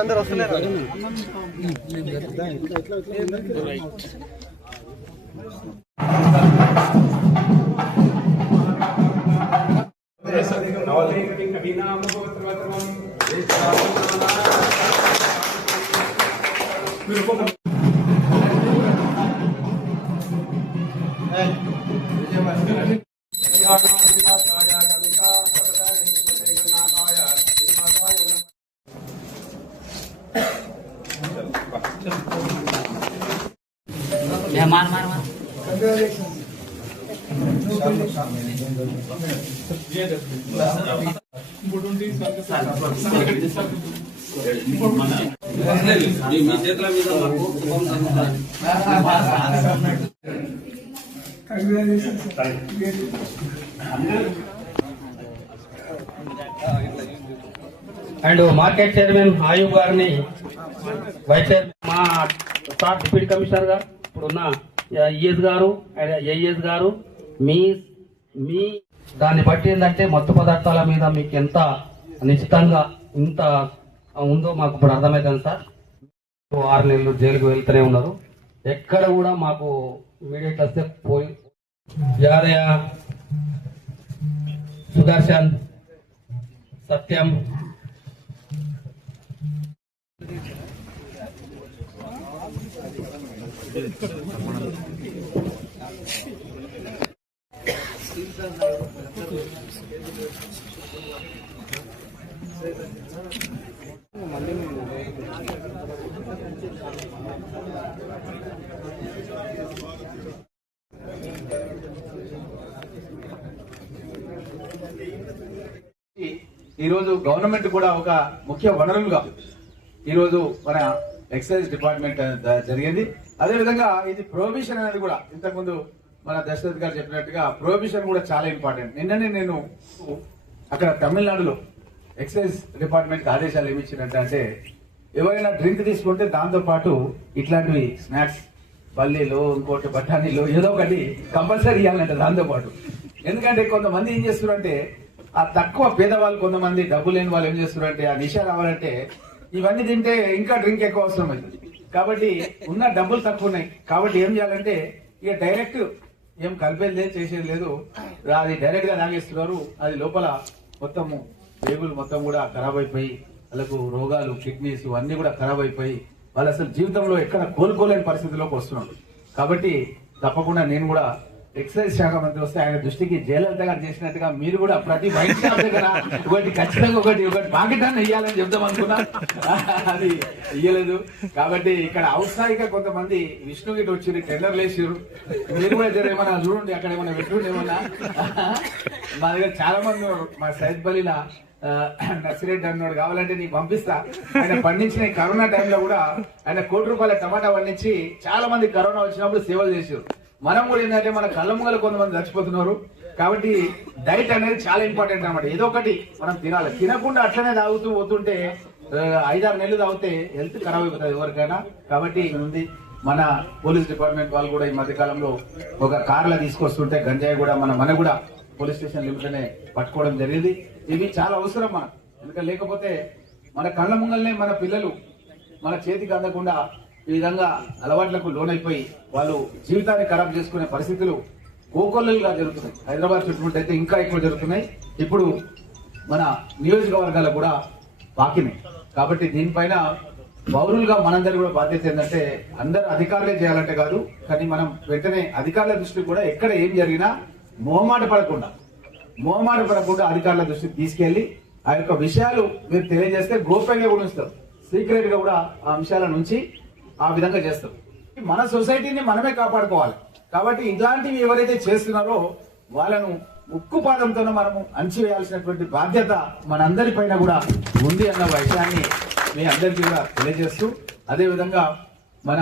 అందరూ వస్తున్నారు. मार मार मार అండ్ మార్కెట్ చైర్మన్ ఆయుబ్ గారిని వైస్ చైర్మన్ మా సార్ డిప్యూటీ కమిషనర్ గారు ఇప్పుడున్న ఈఎస్ గారు ఏఎస్ గారు మీ మీ దాన్ని బట్టి ఏంటంటే మత్తు పదార్థాల మీద మీకు ఎంత నిశ్చితంగా ఇంత ఉందో మాకు ఇప్పుడు అర్థమవుతుంది సార్. 6 నెలలు జైలుకు వెళ్తూనే ఉన్నారు. ఎక్కడ కూడా మాకు ఇమీడియట్ వస్తే పోయి యాదయ్య, సుదర్శన్, సత్యం ఈరోజు గవర్నమెంట్ కూడా ఒక ముఖ్య వనరులుగా ఈరోజు మన ఎక్సైజ్ డిపార్ట్మెంట్ జరిగింది. అదేవిధంగా ఇది ప్రొహిబిషన్ అనేది కూడా ఇంతకుముందు మన దశరథ్ గారు చెప్పినట్టుగా ప్రొహిబిషన్ కూడా చాలా ఇంపార్టెంట్. నిన్ననే నేను అక్కడ తమిళనాడులో ఎక్సైజ్ డిపార్ట్మెంట్ ఆదేశాలు ఏమి ఇచ్చినట్టు ఎవరైనా డ్రింక్ తీసుకుంటే దాంతో పాటు ఇట్లాంటివి స్నాక్స్ పల్లీలు ఇంకోటి బఠానీలు ఏదో ఒకటి కంపల్సరీ ఇవ్వాలంట దాంతో పాటు. ఎందుకంటే కొంతమంది ఏం చేస్తున్నారంటే ఆ తక్కువ పేదవాళ్ళు, కొంతమంది డబ్బు లేని వాళ్ళు ఏం చేస్తున్నారంటే ఆ నిషా రావాలంటే ఇవన్నీ తింటే ఇంకా డ్రింక్ ఎక్కువ అవసరం అవుతుంది. కాబట్టి ఉన్న డబ్బులు తక్కువ ఉన్నాయి. కాబట్టి ఏం చేయాలంటే ఇక డైరెక్ట్ ఏం కలిపేది లేదు, చేసేది లేదు, అది డైరెక్ట్ గా తాగేస్తున్నారు. అది లోపల మొత్తము పేగులు మొత్తం కూడా ఖరాబ్ అయిపోయి వాళ్ళకు రోగాలు, కిడ్నీస్ అన్ని కూడా ఖరాబ్ అయిపోయి వాళ్ళు అసలు జీవితంలో ఎక్కడ కోలుకోలేని పరిస్థితిలోకి వస్తున్నారు. కాబట్టి తప్పకుండా నేను కూడా ఎక్సైజ్ శాఖ మంత్రి వస్తే ఆయన దృష్టికి జయలలిత గారు చేసినట్టుగా మీరు కూడా ప్రతి వైన్ షాప్ దగ్గర ఒకటి ఖచ్చితంగా ఒకటి పాకెట్ అన్న ఇయ్యాలని చెప్దాం అనుకున్నా, అది ఇయ్యలేదు. కాబట్టి ఇక్కడ ఔత్సాహిక కొంతమంది విష్ణు గిట్ వచ్చి టెండర్లు వేసారు. మీరు కూడా ఏమన్నా చూడండి, అక్కడ ఏమన్నా పెట్టుండి ఏమన్నా. మా దగ్గర చాలా మంది మా సైద్పల్లిలో నర్సిరెడ్డి అన్నాడు, కావాలంటే నీకు పంపిస్తా. ఆయన పండించిన కరోనా టైంలో కూడా ఆయన ₹1,00,00,000 టమాటా పండించి చాలా మంది కరోనా వచ్చినప్పుడు సేవలు చేశారు. మనం కూడా ఏంటంటే మన కళ్ళ ముంగల కొంతమంది చచ్చిపోతున్నారు. కాబట్టి డైట్ అనేది చాలా ఇంపార్టెంట్ అనమాట. ఏదో ఒకటి మనం తినాలి. తినకుండా అట్లనే తాగుతూ పోతుంటే 5-6 నెలలు తాగితే హెల్త్ ఖరాబ్ అయిపోతుంది ఎవరికైనా. కాబట్టి ఉంది మన పోలీస్ డిపార్ట్మెంట్ వాళ్ళు కూడా ఈ మధ్య కాలంలో ఒక కార్లో తీసుకొస్తుంటే గంజాయి కూడా మన కూడా పోలీస్ స్టేషన్ లిమిట్లోనే పట్టుకోవడం జరిగింది. ఇవి చాలా అవసరం మనకు. ఎందుకంటే లేకపోతే మన కళ్ళ ముంగల్నే మన పిల్లలు మన చేతికి అందకుండా ఈ విధంగా అలవాట్లకు లోనైపోయి వాళ్ళు జీవితాన్ని ఖరాబ్ చేసుకునే పరిస్థితులు కోకొల్లలుగా జరుగుతున్నాయి. హైదరాబాద్ చుట్టుముట్టు అయితే ఇంకా ఎక్కువ జరుగుతున్నాయి. ఇప్పుడు మన నియోజకవర్గాలు కూడా పాకినాయి. కాబట్టి దీనిపైన పౌరులుగా మనందరి కూడా బాధ్యత ఏంటంటే అందరు అధికారులే చేయాలంటే కాదు, కానీ మనం వెంటనే అధికారుల దృష్టికి కూడా ఎక్కడ ఏం జరిగినా మొహమాట పడకుండా అధికారుల దృష్టికి తీసుకెళ్లి ఆ యొక్క విషయాలు మీరు తెలియజేస్తే గోప్యంగా కూడా ఉంచుతారు, సీక్రెట్ గా కూడా ఆ అంశాల నుంచి ఆ విధంగా చేస్తాం. మన సొసైటీని మనమే కాపాడుకోవాలి. కాబట్టి ఇలాంటివి ఎవరైతే చేస్తున్నారో వాళ్ళను ఉక్కుపాదంతో మనము అణచివేయాల్సినటువంటి బాధ్యత మనందరి పైన కూడా ఉంది అన్న విషయాన్ని మీ అందరికీ కూడా తెలియజేస్తూ, అదేవిధంగా మన